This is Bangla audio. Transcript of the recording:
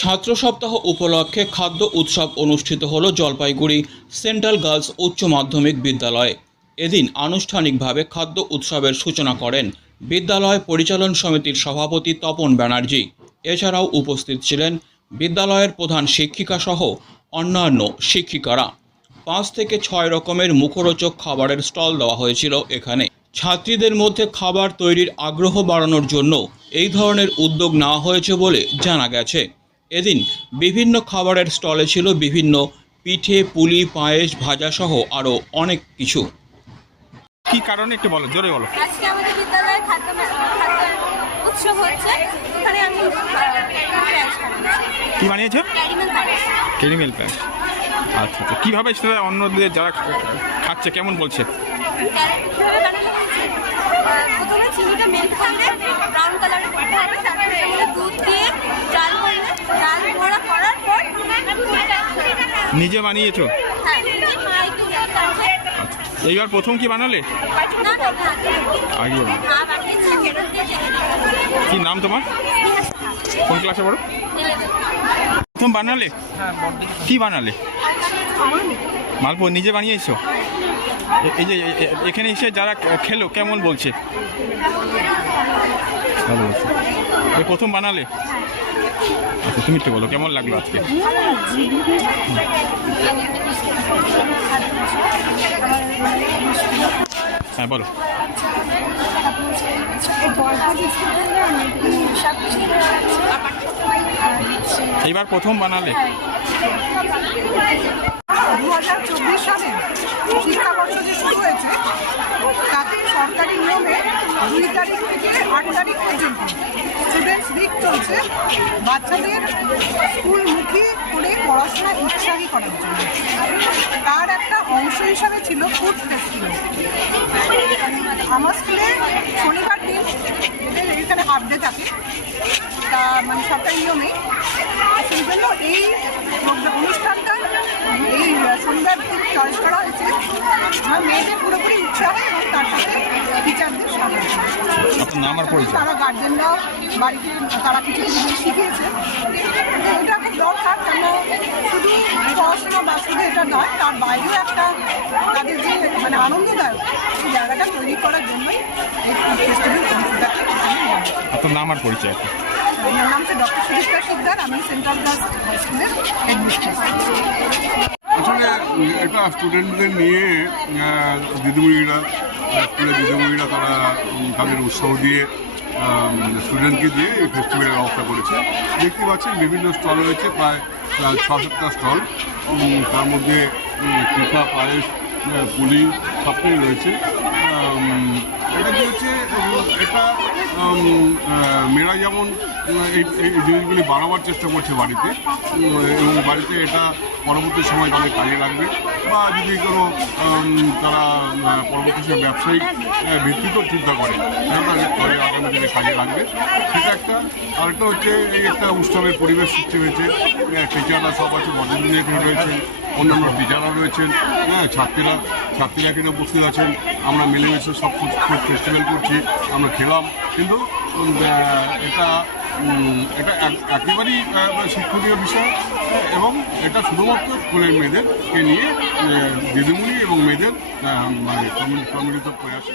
ছাত্র সপ্তাহ উপলক্ষে খাদ্য উৎসব অনুষ্ঠিত হলো জলপাইগুড়ি সেন্ট্রাল গার্লস উচ্চ মাধ্যমিক বিদ্যালয়ে। এদিন আনুষ্ঠানিকভাবে খাদ্য উৎসবের সূচনা করেন বিদ্যালয় পরিচালন সমিতির সভাপতি তপন ব্যানার্জি। এছাড়াও উপস্থিত ছিলেন বিদ্যালয়ের প্রধান শিক্ষিকা সহ অন্যান্য শিক্ষিকারা। 5 থেকে 6 রকমের মুখরোচক খাবারের স্টল দেওয়া হয়েছিল এখানে। ছাত্রীদের মধ্যে খাবার তৈরির আগ্রহ বাড়ানোর জন্য এই ধরনের উদ্যোগ নেওয়া হয়েছে বলে জানা গেছে। এদিন বিভিন্ন খাবারের স্টলে ছিল বিভিন্ন পিঠে, পুলি, পায়েস, ভাজা সহ আরও অনেক কিছু। কি কারণে একটু বলো, জোরে বলো। আজকে আমাদের বিদ্যালয়ে খাদ্য উৎসব হচ্ছে। এখানে আমি কি বানিয়েছো? ক্যারামেল পায়েস। আচ্ছা আচ্ছা, কীভাবে সেটা অন্যদের যারা খাচ্ছে কেমন বলছে? প্রথমে চিনিটা মেল্ট করলে ব্রাউন কালারের করতে হবে, তারপরে দুধ দিয়ে জাল করলে, জাল ভরা করার পর নিজে বানিয়েছো? হ্যাঁ, মা একটু হেল্প আছে। আচ্ছা, এইবার প্রথম কি বানালে? আগে কি নাম তোমার? কোন ক্লাসে পড়ো? প্রথম বানালে? কি বানালে? মালপোয়া নিজে বানিয়েছো? এই যে এখানে এসে যারা খেলো কেমন বলছে? ভালো বলছে। প্রথম বানালে? আচ্ছা, তুমি একটু বলো কেমন লাগলো আজকে? হ্যাঁ বলো। এইবার প্রথম বানালে? 2024 সালে শিক্ষাবর্ষ যে শুরু হয়েছে তাতে সরকারি নিয়মে 2 তারিখ থেকে 8 তারিখ পর্যন্ত স্টুডেন্টস উইক চলছে, বাচ্চাদের স্কুলমুখী করে পড়াশোনা উৎসাহী করার জন্য। তার একটা অংশ হিসাবে ছিল ফুড ফেস্টিভ্যাল। আমার স্কুলে শনিবার দিন এদের এখানে হাফ ডে থাকে, তা মানে সরকারি নিয়মে। সেই জন্য এই অনুষ্ঠানটা এই শনিবার দিন চয়েস করা হয়েছে আমার মেয়েদের পুরোপুরি উৎসাহ এবং তার সাথে টিচারদের সামনে। আপনার নাম আর পরিচয়? তারা গার্জেনরাও বাড়িতে তারা কিছু জিনিস শিখিয়েছে। এটা খুব দরকার, কেন শুধু পড়াশোনা বা শুধু এটা নয়, তার বাইরেও একটা তাদের যে মানে আনন্দদায়ক সেই জায়গাটা তৈরি করার জন্যই এই ফেস্টিভ্যাল। আপনার নাম আর পরিচয়? আমার নাম হচ্ছে ডক্টর সুদীপ্তা শিকদার, আমি সেন্ট্রাল গার্লস হাই স্কুলের হেডমিস্ট্রেস। আসলে এটা স্টুডেন্টদের নিয়ে দিদিমণিরা, স্কুলের দিদিমণিরা তারা তাদের উৎসাহ দিয়ে স্টুডেন্টকে দিয়ে এই ফেস্টিভ্যালের ব্যবস্থা করেছে। দেখতে পাচ্ছেন বিভিন্ন স্টল রয়েছে, প্রায় 6-7টা স্টল। তার মধ্যে পিঠা, পায়েস, পুলি সবটাই রয়েছে। এটা কি হচ্ছে, এটা মেয়েরা যেমন এই জিনিসগুলি বাড়াবার চেষ্টা করছে বাড়িতে, এবং বাড়িতে এটা পরবর্তী সময় তাদের কাজে লাগবে, বা যদি কোনো তারা পরবর্তী সময় ব্যবসায়িক ভিত্তিতেও চিন্তা করে তাহলে আগামী দিনে কাজে লাগবে, সেটা একটা। আরেকটা হচ্ছে এই একটা উৎসবের পরিবেশ সৃষ্টি হয়েছে। টিচাররা সব আছে, বদলিয়ে এখানে রয়েছেন, অন্যান্য টিচাররা রয়েছেন, ছাত্রীরা এখানে উপস্থিত আছেন। আমরা মিলেমিশে সব ফেস্টিভ্যাল করছি, আমরা খেলাম, কিন্তু এটা একেবারেই শিক্ষণীয় বিষয়, এবং এটা শুধুমাত্র স্কুলের মেয়েদেরকে নিয়ে দিদিমণি এবং মেয়েদের মানে সম্মিলিত প্রয়াসে।